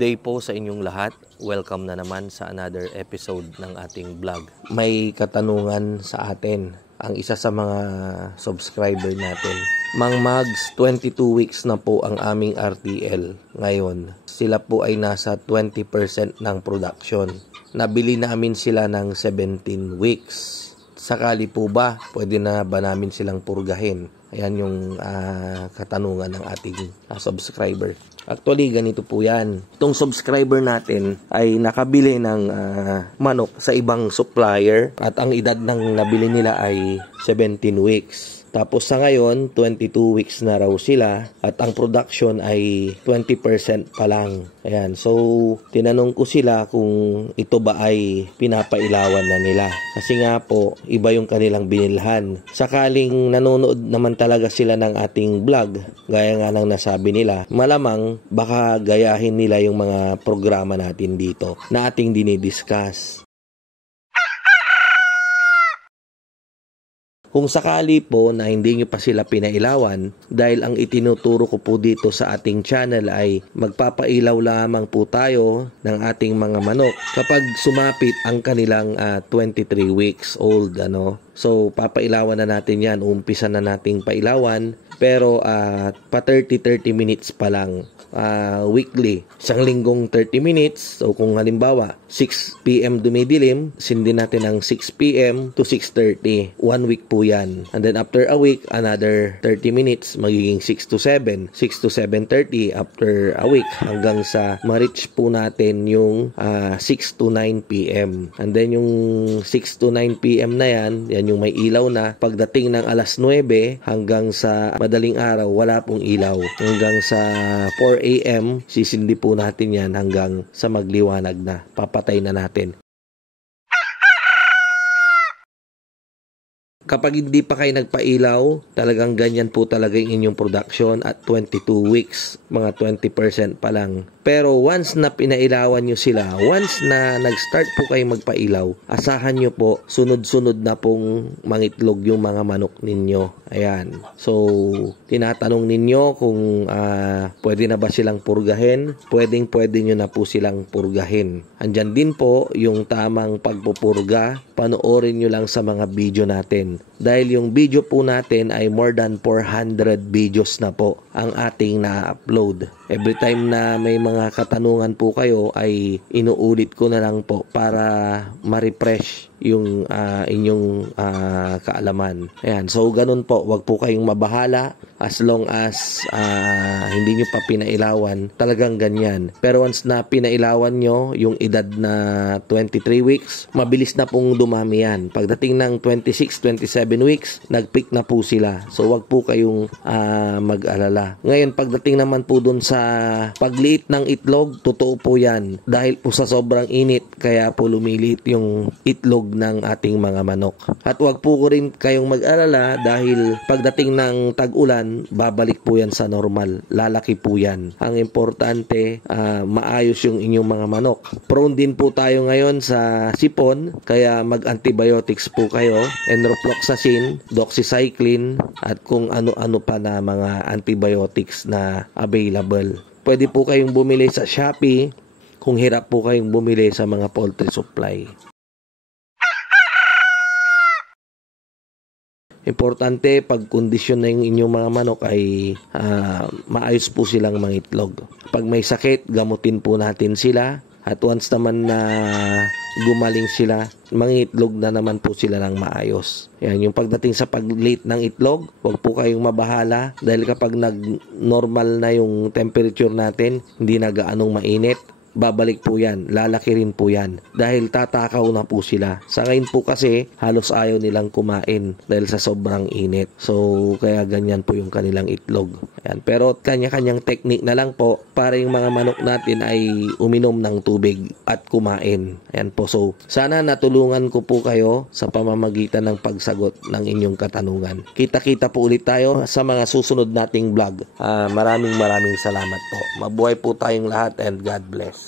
day po sa inyong lahat. Welcome na naman sa another episode ng ating vlog. May katanungan sa atin ang isa sa mga subscriber natin. Mang Mags, 22 weeks na po ang aming RTL ngayon. Sila po ay nasa 20% ng production. Nabili namin sila ng 17 weeks. Sakali po ba, pwede na ba namin silang purgahin? Ayan yung katanungan ng ating subscriber. Actually, ganito po yan. Itong subscriber natin ay nakabili ng manok sa ibang supplier at ang edad ng nabili nila ay 17 weeks. Tapos sa ngayon, 22 weeks na raw sila at ang production ay 20% pa lang. Ayan, so tinanong ko sila kung ito ba ay pinapailawan na nila. Kasi nga po, iba yung kanilang binilhan. Sakaling nanonood naman talaga sila ng ating vlog, gaya nga ng nasabi nila, malamang baka gayahin nila yung mga programa natin dito na ating dinidiscuss. Kung sakali po na hindi nyo pa sila pinailawan, dahil ang itinuturo ko po dito sa ating channel ay magpapailaw lamang po tayo ng ating mga manok kapag sumapit ang kanilang 23 weeks old. So, papailawan na natin yan. Umpisa na nating pailawan, pero pa 30 minutes pa lang. Weekly. Isang linggong 30 minutes. So, kung halimbawa, 6 p.m. dumidilim, sindin natin ng 6 p.m. to 6:30. 1 week po yan. And then after a week, another 30 minutes, magiging 6 to 7. 6 to 7:30 after a week hanggang sa ma-reach po natin yung 6 to 9 p.m. And then yung 6 to 9 p.m. na yan yung may ilaw na. Pagdating ng alas 9 hanggang sa madaling araw, wala pong ilaw. Hanggang sa 4 a.m. sisindi po natin yan hanggang sa magliwanag na. Papatay na natin. Kapag hindi pa kayo nagpailaw, talagang ganyan po talaga yung inyong production at 22 weeks, mga 20% pa lang. Pero once na pinailawan nyo sila, once na nag-start po kayo magpailaw, asahan nyo po, sunod-sunod na pong mangitlog yung mga manok ninyo. Ayan. So, tinatanong ninyo kung pwede na ba silang purgahin? Pwede nyo na po silang purgahin. Andyan din po yung tamang pagpupurga. Panoorin nyo lang sa mga video natin. Dahil yung video po natin ay more than 400 videos na po ang ating na-upload. Every time na may mga katanungan po kayo ay inuulit ko na lang po para ma-refresh yung inyong kaalaman. Ayan, so ganun po, wag po kayong mabahala as long as hindi nyo pa pinailawan, talagang ganyan. Pero once na pinailawan nyo yung edad na 23 weeks, mabilis na pong dumami yan. Pagdating ng 26, 27 weeks, nag-peak na po sila. So wag po kayong mag-alala. Ngayon, pagdating naman po dun sa pagliit ng itlog, totoo po yan. Dahil po sa sobrang init, kaya po lumiliit yung itlog ng ating mga manok. At wag po rin kayong mag-alala dahil pagdating ng tag-ulan, babalik po yan sa normal. Lalaki po yan. Ang importante, maayos yung inyong mga manok. Prone din po tayo ngayon sa sipon, kaya mag-antibiotics po kayo. Enrofloxacin, doxycycline, at kung ano-ano pa na mga antibiotics na available. Pwede po kayong bumili sa Shopee kung hirap po kayong bumili sa mga poultry supply. Importante, pag kondisyon na yung inyong mga manok ay maayos po silang mangitlog. Pag may sakit, gamutin po natin sila. At once naman na gumaling sila, mangitlog na naman po sila ng maayos. Yan, yung pagdating sa pag-late ng itlog, huwag po kayong mabahala dahil kapag nag-normal na yung temperature natin, hindi na gaanong mainit, babalik po yan, lalaki rin po yan dahil tatakaw na po sila. Sa ngayon po kasi halos ayaw nilang kumain dahil sa sobrang init, so kaya ganyan po yung kanilang itlog. Ayan. Pero kanya-kanyang technique na lang po para yung mga manok natin ay uminom ng tubig at kumain. Ayan po, so sana natulungan ko po kayo sa pamamagitan ng pagsagot ng inyong katanungan. Kita-kita po ulit tayo sa mga susunod nating vlog. Maraming salamat po. Mabuhay po tayong lahat and God bless.